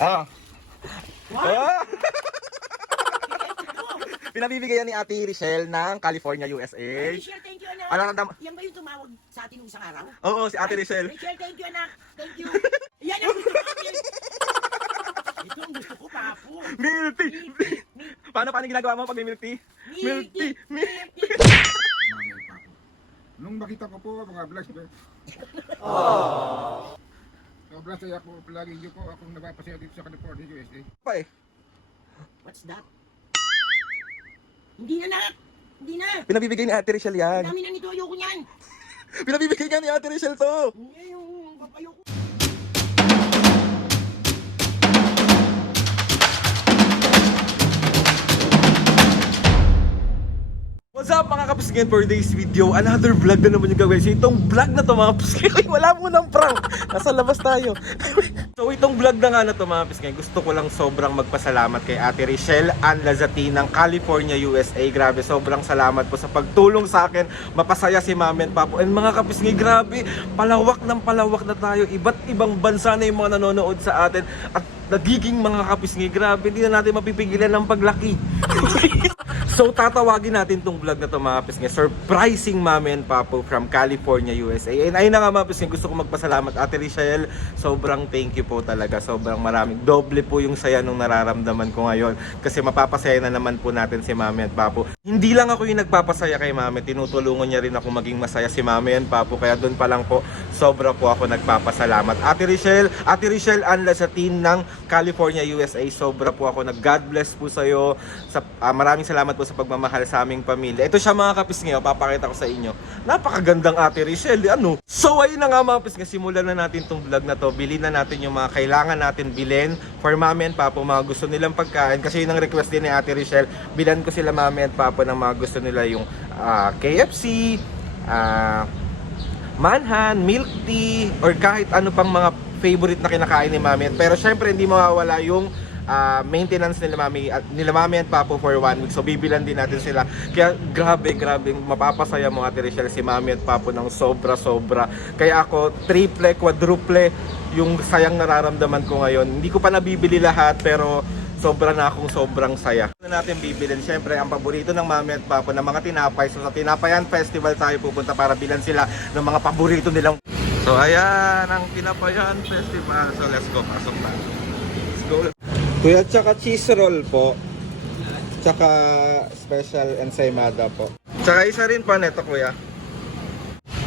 Ah. What? Ah! Pinabibigyan ni Ate Richelle ng California, USA. Rachel, thank you anak. Ano ang Yan ba yung tumawag sa atin nung isang araw? Oo, si Ate Richelle. Rachel, thank you anak. Thank you. Yan ang gusto ko. Ito ang gusto ko, papo. Milk tea! Paano ginagawa mo pag may milk tea? Milk tea! Milk tea. Nung makita ko po, mga vlogs ko. Sobrang saya po, palagi niyo po akong napapasaya dito sa California, USA. Pa eh. What's that? Hindi na anak. Hindi na. Pinabibigay ni Ate Richelle yan. Dami na nito, ayoko niyan. Pinabibigay nga ni Ate Richelle to. Hindi yung papayoko. What's up mga kapisngin, for today's video, another vlog na naman yung gagawin. So itong vlog na to mga kapisngin, wala mo ng prank. Nasa labas tayo. So itong vlog na nga na to mga kapisngin, gusto ko lang sobrang magpasalamat kay Ate Richelle Ann Lazati ng California, USA. Grabe, sobrang salamat po sa pagtulong sa akin. Mapasaya si Mami and Papo. And mga kapisngin, grabe, palawak na tayo. Iba't ibang bansa na yung mga nanonood sa atin. At nagiging mga kapisngin, grabe, hindi na natin mapipigilan ng paglaki. So tatawagin natin tong vlog na to mga kapisngin, surprising Mami and Papo from California, USA. And ayun na nga mga kapisngin, gusto ko magpasalamat Ate Richelle. Sobrang thank you po talaga. Sobrang maraming, doble po yung saya nung nararamdaman ko ngayon. Kasi mapapasaya na naman po natin si Mami and Papo. Hindi lang ako yung nagpapasaya kay Mami, tinutulungan niya rin ako maging masaya si Mami and Papo. Kaya doon pa lang po, sobra po ako nagpapasalamat. Ate Richelle Ann Lazati ng California, USA. Sobra po ako God bless po sa'yo. Maraming salamat po sa pagmamahal sa aming pamilya. Ito siya mga kapisngin, papakita ko sa inyo. Napakagandang Ate Richelle, ano? So ayun na nga mga kapisngin, simulan na natin tong vlog na to. Bilhin na natin yung mga kailangan natin bilhin for Mami and Papo, mga gusto nilang pagkain. Kasi yun ang request din ni Ate Richelle. Bilan ko sila Mami and Papo ng mga gusto nila, yung KFC, manhan, milk tea, or kahit ano pang mga favorite na kinakain ni Mami. Pero syempre hindi mawawala yung maintenance nila Mami and Papo for 1 week. So bibilan din natin sila. Kaya grabe mapapasaya mo Ate Richelle si Mami and Papo ng sobra. Kaya ako triple, quadruple yung sayang nararamdaman ko ngayon. Hindi ko pa nabibili lahat pero sobra na akong sobrang saya. Ano natin bibilin? Siyempre, ang paborito ng Mami at Papo ng mga tinapay. So sa Tinapayan Festival tayo pupunta para bilan sila ng mga paborito nilang. So ayan, ang Tinapayan Festival. So let's go, pasok na. Let's go. Kuya, tsaka cheese roll po. Tsaka special ensaymada po. Tsaka isa rin pa neto kuya.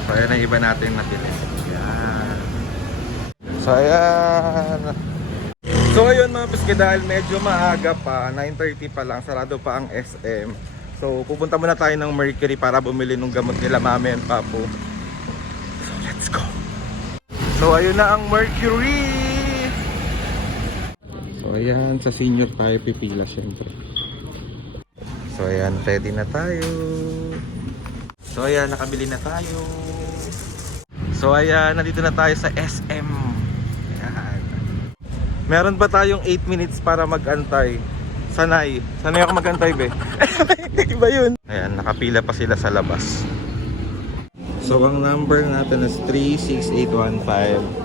So ayan ang iba natin napili. Ayan. So ayan. So ayun mga piske, dahil medyo maaga pa, 9:30 pa lang, sarado pa ang SM. So pupunta muna tayo ng Mercury para bumili ng gamot nila Mami and Papo. So let's go. So ayun na ang Mercury. So ayan, sa senior tayo pipila syempre. So ayan, ready na tayo. So ayan, nakabili na tayo. So ayan, nandito na tayo sa SM. Ayan. Meron pa tayong 8 minutes para mag-antay. Sanay ako mag-antay be. Iba yun. Ayan, nakapila pa sila sa labas. So ang number natin is 36815.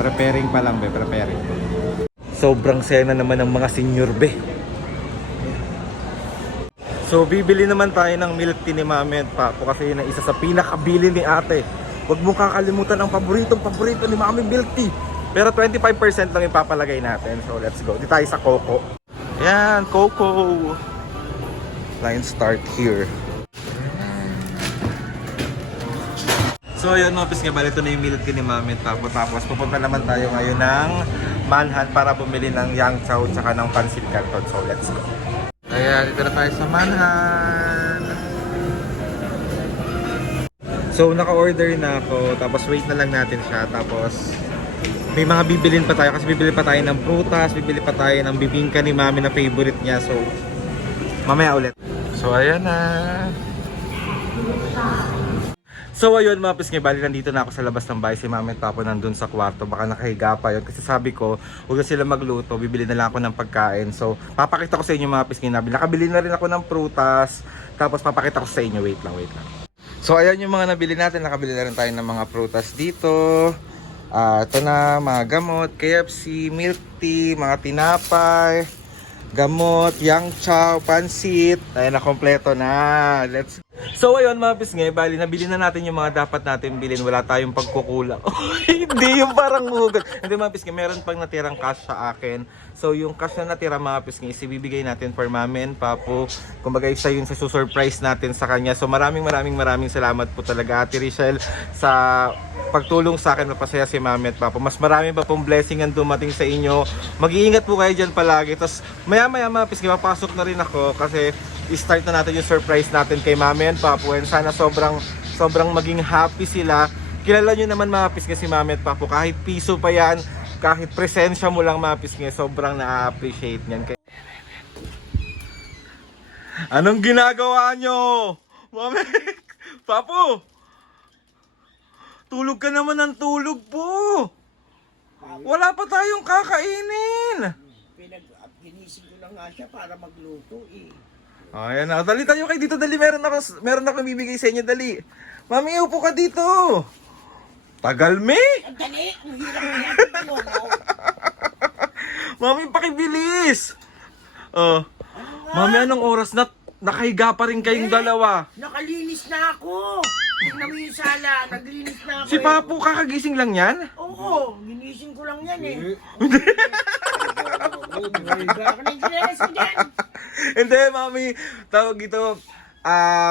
Preparing pa lang be, preparing. Sobrang saya na naman ng mga senior be. So bibili naman tayo ng milk tea ni Mami at Papo kasi yun ang isa sa pinakabili ni ate. Huwag mong kakalimutan ang paborito ni Mami, milk tea. Pero 25% lang ipapalagay natin. So let's go. Di tayo sa Coco. Ayan, Coco. Line start here. So yun mga pisngi, bali ito na yung milk tea ni Mami at Papo. Tapos pupunta naman tayo ngayon ng Manhan para bumili ng Yang Chow tsaka ng Pancit Canton. So let's go. Ayan, dito na tayo sa Manhan. So naka-order na ako, tapos wait na lang natin siya. Tapos may mga bibilin pa tayo kasi bibili pa tayo ng prutas, bibili pa tayo ng bibingka ni Mami na favorite niya. So mamaya ulit. So ayan na. So ayun mga pisngi, bali nandito na ako sa labas ng bahay. Si Mami at Papo nandun sa kwarto, baka nakahiga pa yun. Kasi sabi ko, huwag na sila magluto, bibili na lang ako ng pagkain. So papakita ko sa inyo mga pisngi, nakabili na rin ako ng prutas. Tapos papakita ko sa inyo, wait lang. So ayan yung mga nabili natin, nakabili na rin tayo ng mga prutas dito. Ito na, mga gamot, KFC, milk tea, mga tinapay, gamot, yang chow, pansit. Ayan na, kompleto na. Let's go. So ayun mga pisngay, bali nabili na natin yung mga dapat natin bilhin. Wala tayong pagkukulang. Hindi yung parang hugot. Hindi mga pisngay, meron pang natirang cash sa akin. So yung cash na natira mga pisngay, ibibigay natin for Mami and Papu. Kumbaga isa yun sa susurprise natin sa kanya. So maraming salamat po talaga Ate Richelle sa pagtulong sa akin. Mapasaya si Mami at Papu. Mas marami pa pong blessing ang dumating sa inyo. Mag-iingat po kayo dyan palagi. Tapos maya mga pisngay, papasok na rin ako kasi i-start na natin yung surprise natin kay Mami and Papu, and sana sobrang maging happy sila. Kilala nyo naman mga pisngay si Mami at Papu, kahit piso pa yan, kahit presensya mo lang mga pisngay, sobrang na-appreciate niyan. Anong ginagawa nyo? Mami, Papu, tulog ka naman ng tulog po. Wala pa tayong kakainin. Ginising ko lang nga siya para magluto eh. Ayan na, dali tayo kayo dito, dali. Meron ako bibigay sa inyo, dali. Mami, upo ka dito. Tagal, me. Ang dali, ang hirap kaya dito mo. Mami, pakibilis. Mami, anong oras na? Nakahiga pa rin kayong dalawa. Nakalinis na ako. Tingnan mo yung sala, naglinis na ako. Si Papu, kakagising lang yan? Oo, ginising ko lang yan eh. Ako na yung ginelas ko dyan. Hindi, Mami. Tawag ito,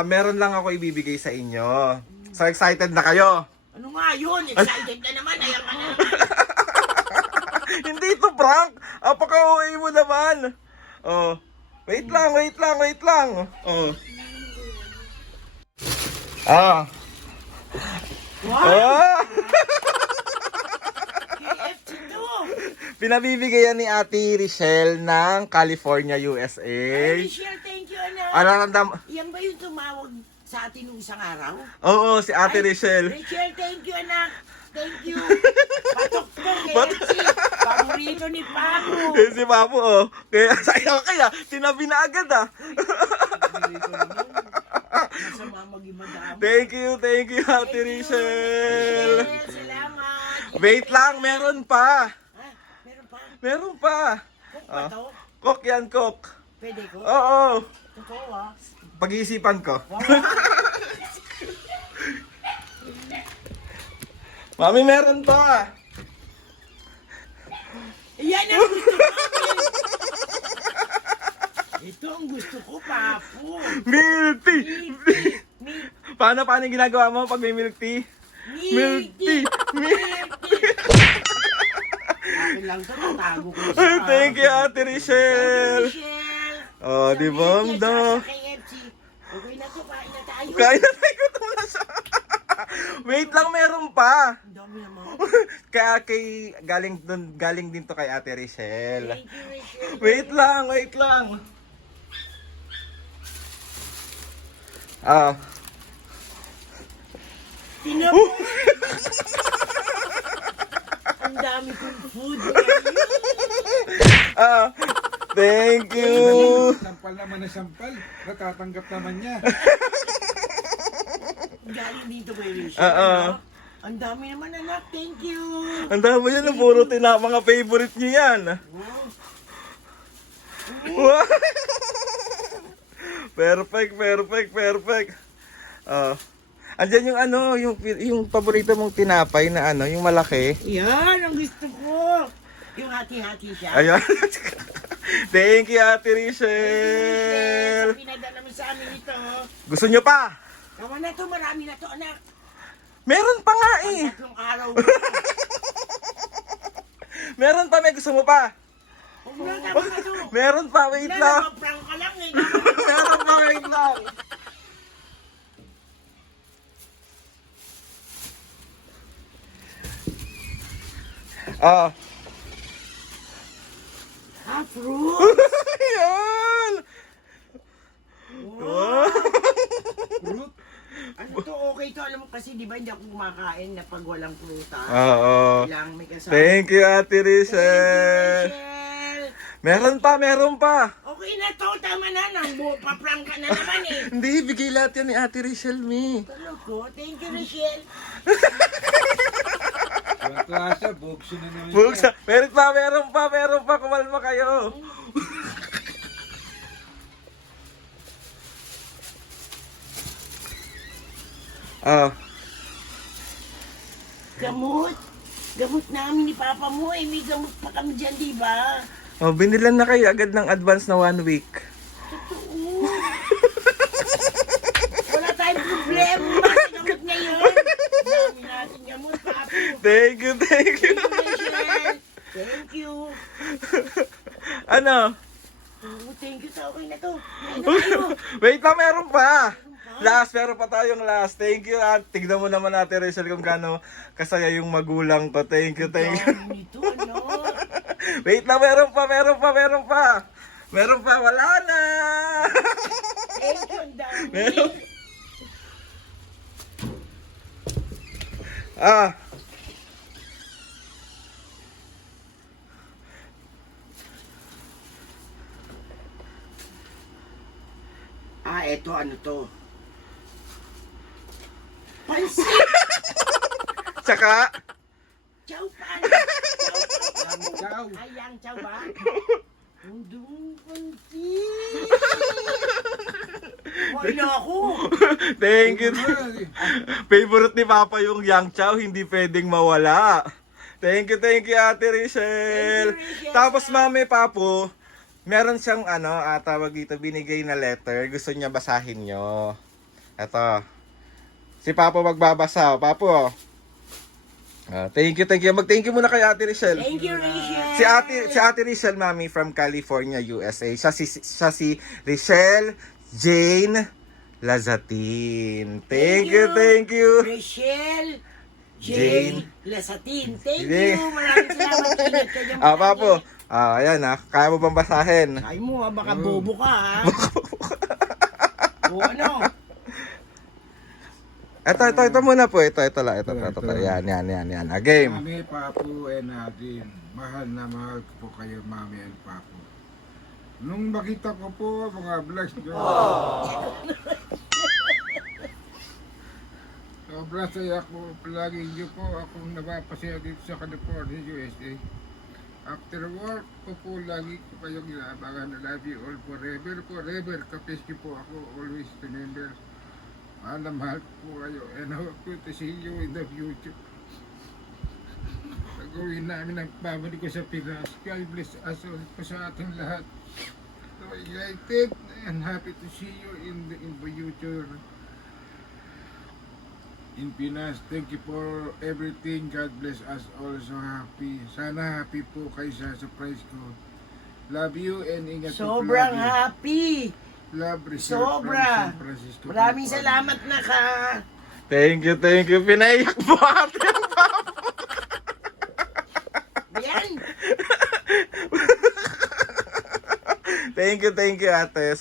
meron lang ako ibibigay sa inyo. So excited na kayo? Ano nga yun? Excited na naman. Ayan ka na naman. Hindi ito prank. Apaka-OA mo naman. Wait lang. Wow! KFC to! Pinabibigyan ni Ate Richelle ng California, USA. Michelle, thank you anak. Alam Yan ba yung tumawag sa atin nung isang araw? Oo, si Ate Richelle. Michelle, thank you anak. Thank you. Patok po, KFC. Paborito ni Papu. Si Papu, Kaya kaya, tinabi na agad Masama maging madami. Thank you, Ate Richelle. Salamat. Wait lang, meron pa. Meron pa. Kung pa to? Cook yan, cook. Pwede ko? Oo. Totoo ah. Pag-iisipan ko. Wow. Mami, meron pa. Yan ang gusto namin. Ito ang gusto ko, Papu. Milk tea. Paano yung ginagawa mo pag may milk tea? Milk tea. Akin lang ito, tatago ko Thank you, Ate Richelle. Michelle. Di ba? Sa KFC. Okay na to, kain na tayo. Kain na tayo, gutom na siya. Wait lang, meron pa. Ang dami naman. Kaya galing din to kay Ate Richelle. Thank you, Michelle. Wait lang. Tinapo. Ang dami kong food. Thank you. Sampal naman na sampal. Natatanggap naman niya. Galing dito kay Michelle. Ang dami naman anak, thank you. Ang dami yan, puro mga favorite niyo yan. Wow. Perfect. Andiyan yung paborito mong tinapay na yung malaki. Yan, ang gusto ko. Yung hati-hati siya. Ayan. Thank you, Ate Michelle, Richelle. pinadala mo sa amin ito. Gusto nyo pa? Tawa na to, marami na to anak. Meron pa nga Tatlong araw. Meron pa, may gusto mo pa? Huwag na, tama na to. Meron pa, wait Wala, lang. napaprank ka lang eh. Meron pa, wait lang. Fruit. Ayan. Wow. Fruit. Ano to, okay to. Alam mo kasi, di ba hindi ako kumakain na pag walang prutas. Oo. Kailangan may kasama. Thank you, Ate Thank you, Richelle. Michelle. Meron pa. Okay na to, tama na. Paprank ka na naman eh. Hindi, bigay lahat yan ni Ate Richelle, me. Talo ko, thank you, Michelle. klase, bukso na naman Buksa. Meron pa. Kumalma kayo. Ah, Gamot. Gamot namin ni Papa mo eh. May gamot pa kami dyan, di ba? oh, binilan na kayo agad ng advance na 1 week. Oo. Wala tayong problema sa gamot ngayon. Dami natin gamot, Papa. Thank you. Thank you, Rachel. Thank you. Ano? Oh, thank you sa okay na to. Ayun na tayo. Wait na, meron pa. Meron pa tayong last. Thank you, at tignan mo naman natin, Rachel, kung gaano kasaya yung magulang ko. Thank you. Dami nito, ano? Wait na, meron pa. Wala na. Thank you, ang dami. Meron. Ah, Eto, ano to? Pansit! tsaka, Chow pan! Chow. Ay, yang chow ba? Ang duming pansit! Wala ako! thank you. Favorite ni Papa yung Yang Chow, hindi pwedeng mawala. Thank you, Ate Rachel. Thank you, Rachel. Tapos Mami Papo, meron siyang tawag dito, binigay na letter. Gusto niya basahin nyo. Ito. Si Papo magbabasa. Papo. Thank you. Mag-thank you muna kay Ate Rachel. Thank you, Rachel! Si Ate Rachel, Mami, from California, USA. Siya si Rachel Jane Lazatin. Thank you. Rachel Jane Jane Lasatin. Thank Jane. you! Maraming salamat. Ingat ka dyan. Papo. Ayan kaya mo bang basahin? Ay mo, baka bobo ka, ha? O ano? Ito muna po. Ito lang. Ito. Yan. A game. Mami, Papo, and Nadine. Mahal na mahal ko po kayo, Mami and Papo. Nung makita ko po mga vlogs nyo, sobrang saya ko. Palagi nyo po akong napapasaya dito sa California, USA. After work ko po, lagi ko kayong inaabangan. I love you all forever. Kapiski po ako, always remember. Mahal na mahal ko po kayo. And I hope to see you in the future. Gagawin namin ang pamilya ko sa Pinas. God bless us all po sa ating lahat. So excited and happy to see you in the future. In Pinas, thank you for everything. God bless us all. So happy. Sana happy po kayo sa surprise ko. Love you and ingat po Sobrang palagi. happy! Love, Richard Sobra! from San Francisco. Maraming salamat na ka! Thank you. Pinaiyak po ate ang Papo. Yan! Thank you ate.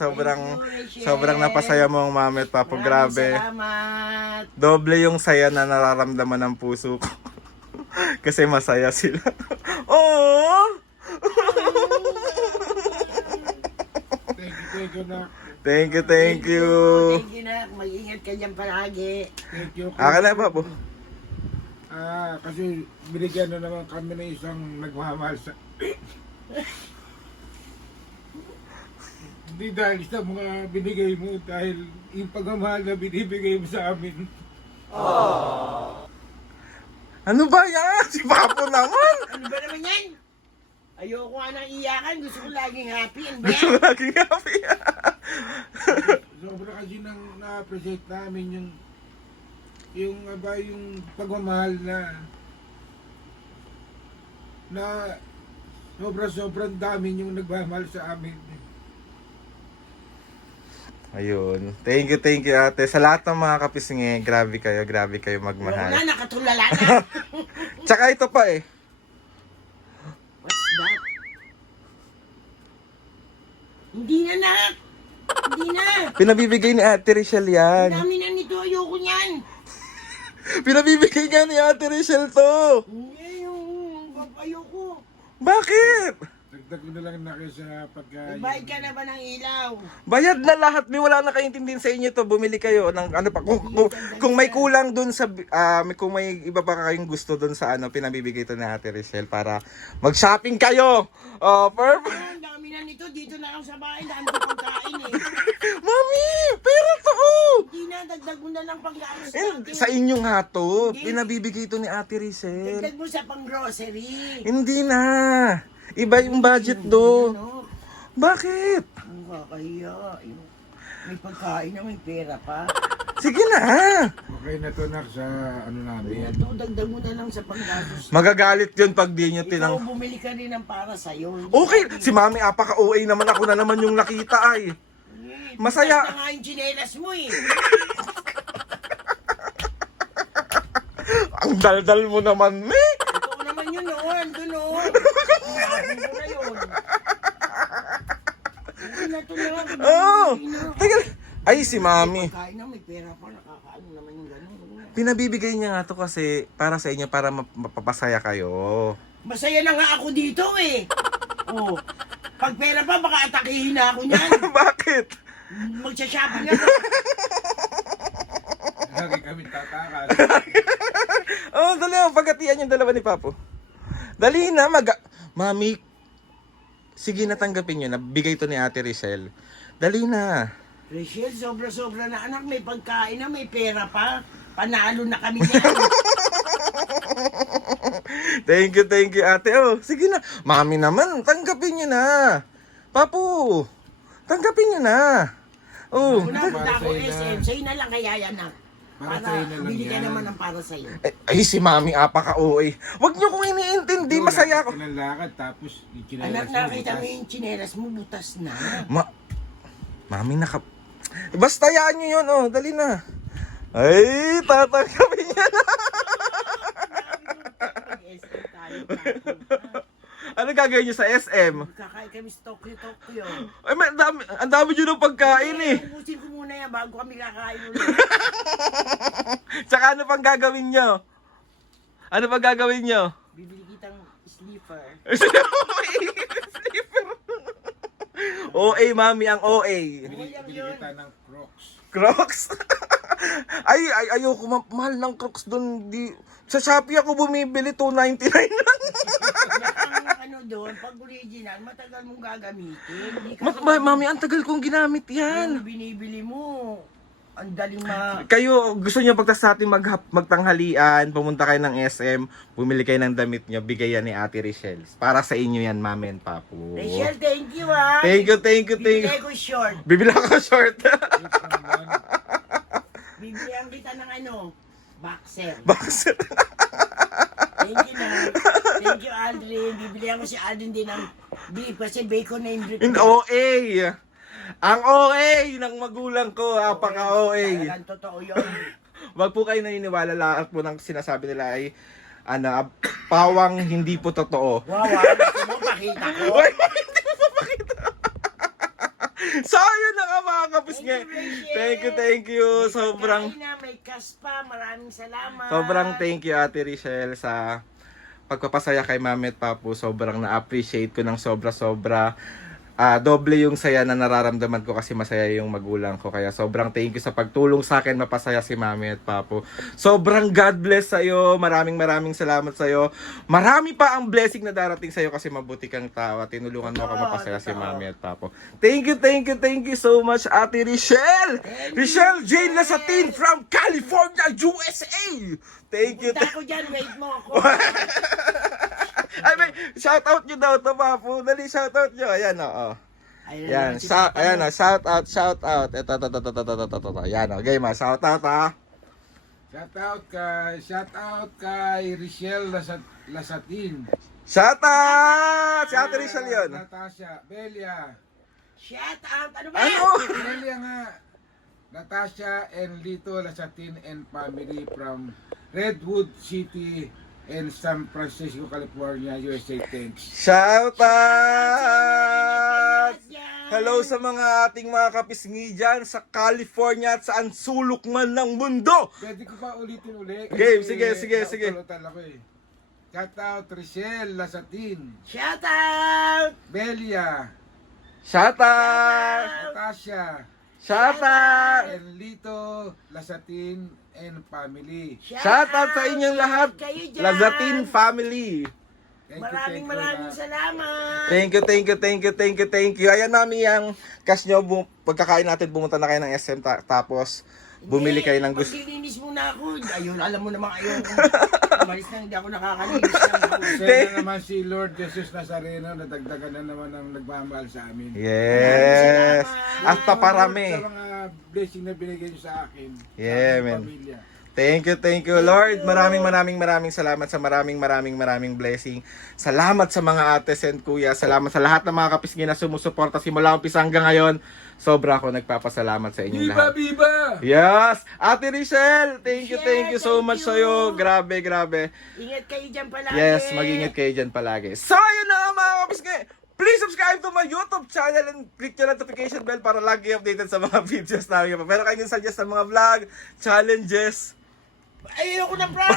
Sobrang napasaya mo ang Mami at Papo. Maraming Grabe. salamat! Doble yung saya na nararamdaman ng puso ko. Kasi masaya sila. Oh! Thank you na. Thank you. Thank you na. Mag-ingat ka dyan palagi. Thank you. Akin na Papo. Kasi binigyan na naman kami ng isang nagmamahal sa... Hindi dahil sa mga binigay mo, dahil yung pagmamahal na binibigay mo sa amin. Ano ba yan? Si Papo naman! Ano ba naman yan? Ayoko nga nang iyakan. Gusto ko laging happy. Ano ba Gusto yan? ko laging happy. Sobra kasi nang na-appreciate namin yung pagmamahal na sobrang dami yung nagmamahal sa amin. Ayun. Thank you ate. Sa lahat ng mga kapisngi, grabe kayo magmahal. Wala, nakatulala na. Tsaka ito pa eh. What's that? Hindi na. Pinabibigay ni Ate Rachel Ang yan. dami na nito. Ayoko niyan. Pinabibigay nga ni Ate Rachel to. Hindi, ayoko. Bakit? Dagdag ko na lang na kayo sa pagkain. Bayad ka na ba ng ilaw? Bayad na lahat, may wala na kaintindihin sa inyo to. Bumili kayo ng ano pa. Kung may kulang dun sa kung may iba pa kayong gusto dun sa ano, pinabibigay to ni Ate Richelle para mag-shopping kayo. Oh, perfect. Ang dami na nito, dito na lang sa bahay, dami ko pagkain eh. Mami, pera to. Oh. Hindi na, dagdag mo na lang pang-gamas Sa inyo nga to. Pinabibigay to ni Ate Richelle. Dagdag mo sa pang-grocery. Hindi na. Iba yung budget do. Ano? Bakit? Ang kakahiya. May pagkain na, may pera pa. Sige na. Okay na to nak sa ano namin. Ito, dagdag mo na lang sa panggasos. Magagalit yun pag di nyo Ikaw, tinang... bumili ka rin ng para sa'yo. Okay, si Mami apaka-OA naman, ako na naman yung nakita ay. Masaya. Bukas na nga yung tsinelas mo eh. Ang daldal mo naman, me. Ito naman yun noon, doon noon. Ang ko na yun. Hindi na ito na. Oh, Hindi na. teka. Ay, si Mami. May pagkain na, may pera pa, nakakaano naman yung gano'n. Pinabibigay niya nga to kasi para sa inyo, para mapapasaya kayo. Masaya na nga ako dito eh. Oh. Pag pera pa, baka atakihin na ako niyan. Bakit? Magsha-shopping na. Lagi kami tatakas. Oh, dali mo, pagkatian yung dalawa ni Papo. Dali na, Mami, sige na tanggapin nyo, nabigay to ni Ate Richelle. Dali na. Rachel, sobra-sobra na anak, may pagkain na, may pera pa. Panalo na kami yan. Thank you, ate. Oh, sige na. Mami naman, tanggapin nyo na. Papo, tanggapin nyo na. Oh, Una punta ako Para sa'yo na. SM, sa'yo na lang kaya yan na. Para Para sa'yo na lang bili ka yan. naman ng para sa'yo. ay si Mami apaka-OA. Wag nyo kong iniintindi, masaya ako. Ng lakad tapos ikinelas Anak, mo. nakita mo bukas. yung tsinelas mo, butas na. Mami, basta yaan nyo yun, oh, dali na. Ay, tatanggapin niya na. SM tayo. Ano gagawin nyo sa SM? Kakain kami sa Tokyo. Ay, ang dami nyo ng pagkain eh. Ubusin ko muna yan bago kami kakain ulit. Tsaka ano pang gagawin nyo? Ano pang gagawin nyo? Bibili kitang sleeper. OA, Mami, ang OA. Bili kita ng Crocs. Crocs? ayoko mahal ng Crocs doon. Sa Shopee ako bumibili, $2.99 lang. Ang ano doon, pag original, matagal mong gagamitin. Hindi ka Mami, ang tagal kong ginamit yan. yung binibili mo. Ang daling Kayo, gusto nyo pagtas sa atin magtanghalian, pumunta kayo ng SM, bumili kayo ng damit nyo, bigay yan ni Ate Richelle. Para sa inyo yan, Mami and Papu. Rachel, thank you ah. Thank you. Bibili ko short. Bibili ako short. Bibilihan kita ng ano, boxer. Boxer. Thank you na. Thank you, Aldrin. Bibilihan ko si Aldrin din ng beef kasi bacon na yung beef. In OA. Ang OA ng magulang ko, apaka-OA. Talagang totoo yun. Wag po kayo naniniwala, lahat po ng sinasabi nila ay pawang hindi po totoo. Wow, gusto mo pakita ko? Why hindi mo papakita? So, yun na nga mga kapis nga. Thank you. Sobrang Pagkain na, may cash pa. Maraming salamat. thank you, Ate Richelle, sa pagpapasaya kay Mami at Papu. Sobrang na-appreciate ko ng sobra-sobra. Doble yung saya na nararamdaman ko kasi masaya yung magulang ko. Kaya sobrang thank you sa pagtulong sa akin, mapasaya si Mami at Papu. Sobrang God bless sa'yo. Maraming salamat sa'yo. Marami pa ang blessing na darating sa'yo kasi mabuti kang tao at tinulungan mo ako mapasaya si Mami at Papu. Thank you so much, Ate Richelle. Richelle Jane Lasatin from California, USA. Thank you. Punta ko dyan, wait mo ako. Ay, may shoutout nyo daw to, Papu. Dali, shoutout nyo. Ayan, oo. Yan, shout out. Ito. Yan, game ha, shout out ha. Shout out kay Richelle Lasatin. Shout out! Si Ate Richelle yun. Natasha, Belia. Shout out. Ano ba? Ano? Belia nga. Natasha and Lito Lasatin and family from Redwood City and San Francisco, California, USA. Thanks. Shout out! Hello sa mga ating mga kapisngi dyan sa California at saan sulok man ng mundo. Pwede ko pa ulitin uli. Game, sige. Tulutan ako eh. Shout out Richelle Lasatin, Shout out! Belia, Shoutout! Natasha, Shoutout! Enlito Lasatin and family. Shoutout sa inyong lahat. Kayo dyan. Lazatin family. Maraming na. salamat. Thank you. Ayan mami yung cash nyo. Pagkakain natin, bumunta na kayo ng SM. Tapos, bumili kayo ng gusto. Maglilinis muna ako. Ayun, alam mo naman ayun. Umalis na, hindi ako nakakalinis. Sana naman si Lord Jesus Nazareno, nadagdagan na naman ang nagmamahal sa amin. Yes. Salamat. At paparami. Sa mga blessing na binigay niyo sa akin. Yeah, sa aking man. pamilya. Thank you, Lord. Maraming salamat sa maraming blessing. Salamat sa mga ates and kuya. Salamat sa lahat ng mga kapisngi na sumusuporta simula umpisa hanggang ngayon. Sobra ako nagpapasalamat sa inyong lahat. Viva! Yes! Ate Richelle, thank you so Thank much you. sa'yo. Grabe. Ingat kayo dyan palagi. Yes, mag-ingat kayo dyan palagi. So, yun na nga mga kapisngi. Please subscribe to my YouTube channel and click your notification bell para lagi updated sa mga videos namin. Pero kayo yung suggest ng mga vlog, challenges. Ayoko na, prank.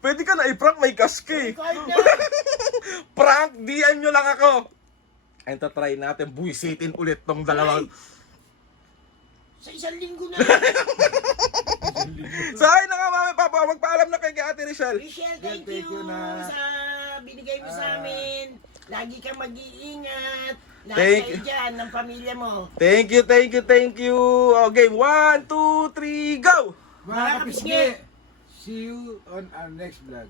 Pwede ka na i-prank, may kaski. Kahit na. Prank, DM nyo lang ako. And try natin, buwisitin ulit tong dalawang. Sa isang linggo na. So ayun na nga mami, papa, magpaalam na kay Ate Richelle. Michelle, thank Thank you you na. sa binigay mo sa amin. Lagi kang mag-iingat. Lahat Thank kayo dyan ng pamilya mo. Thank you. Okay, 1, 2, 3, go! Mga kapisngi, see you on our next vlog.